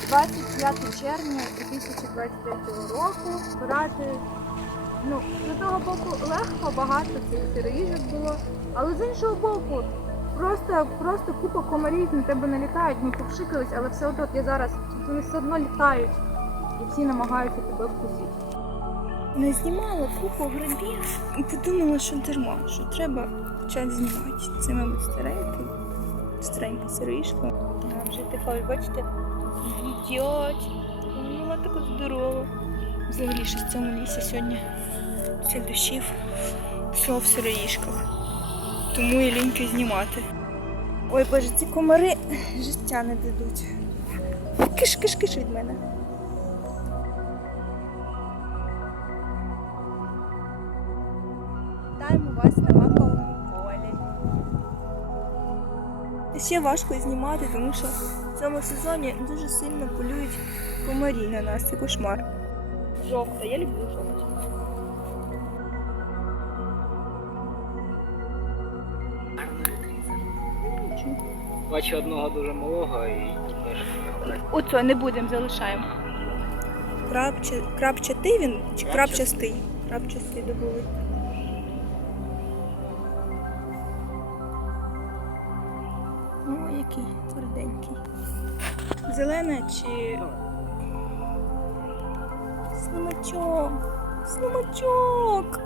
25 червня 2023 року. Збирати ну, з одного боку легко, багато цих сироїжок було, але з іншого боку, просто, просто купа комарів на тебе налітають, ми попшикались, але все одно я зараз вони все одно літають і всі намагаються тебе вкусити. Не знімала купу грибів і подумала, що дарма, що треба час знімати. Це, мабуть, старенький, старенька сиришка. Вже така, бачите, їдять. Ну, Вона така здорова. Взагалі що в цьому лісі сьогодні це дощів. Все в сироїшках. Тому і ліньки знімати. Ой, боже, ці комари життя не дадуть. Киш-киш-киш від мене. Вітаємо вас на маковому Ще важко знімати, тому що в цьому сезоні дуже сильно полюють комарі на нас. Це кошмар. Жовта, я люблю жовту. Бачу одного дуже малого і теж. Оце не будемо, залишаємо. Крапче, крапчатий він чи крапчастий? Крапчастий добовий. О, який тверденький. Зелена чи. Слимачок. Слимачок.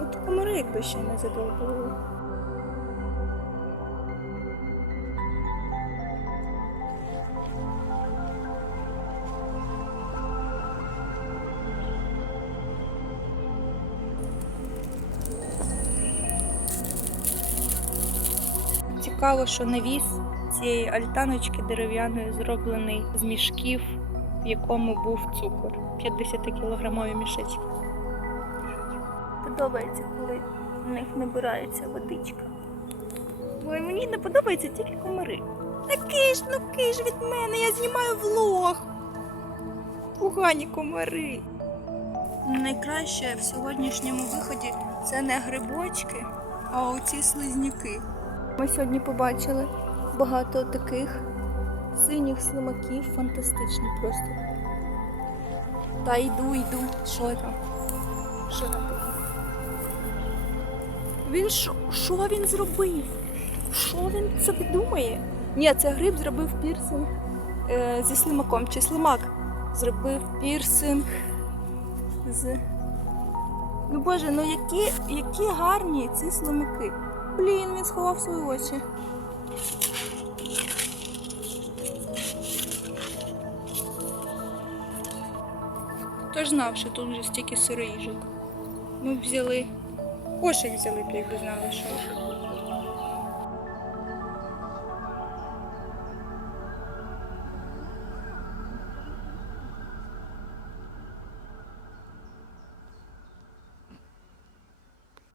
От комари якби ще не задовбували. Цікаво, що навіс цієї альтаночки дерев'яної зроблений з мішків, в якому був цукор. 50-кілограмові мішечки. Подобається, коли в них набирається водичка. Ой, мені не подобаються тільки комари. Та киш, ну киш від мене, я знімаю влог. Погані комари. Найкраще в сьогоднішньому виході це не грибочки, а оці слизняки. Ми сьогодні побачили багато таких синіх слимаків, фантастичні просто. Та йду, йду. Що там? Що там? Він що? Що він зробив? Що він собі думає? Ні, це гриб зробив пірсинг е, зі слимаком. Чи слимак зробив пірсинг з. Ну боже, ну які, які гарні ці слимаки. Блін, він сховав свої очі. Хто ж знав, що тут вже стільки сироїжок. Ми б взяли. Кошик взяли б, якби знали, що.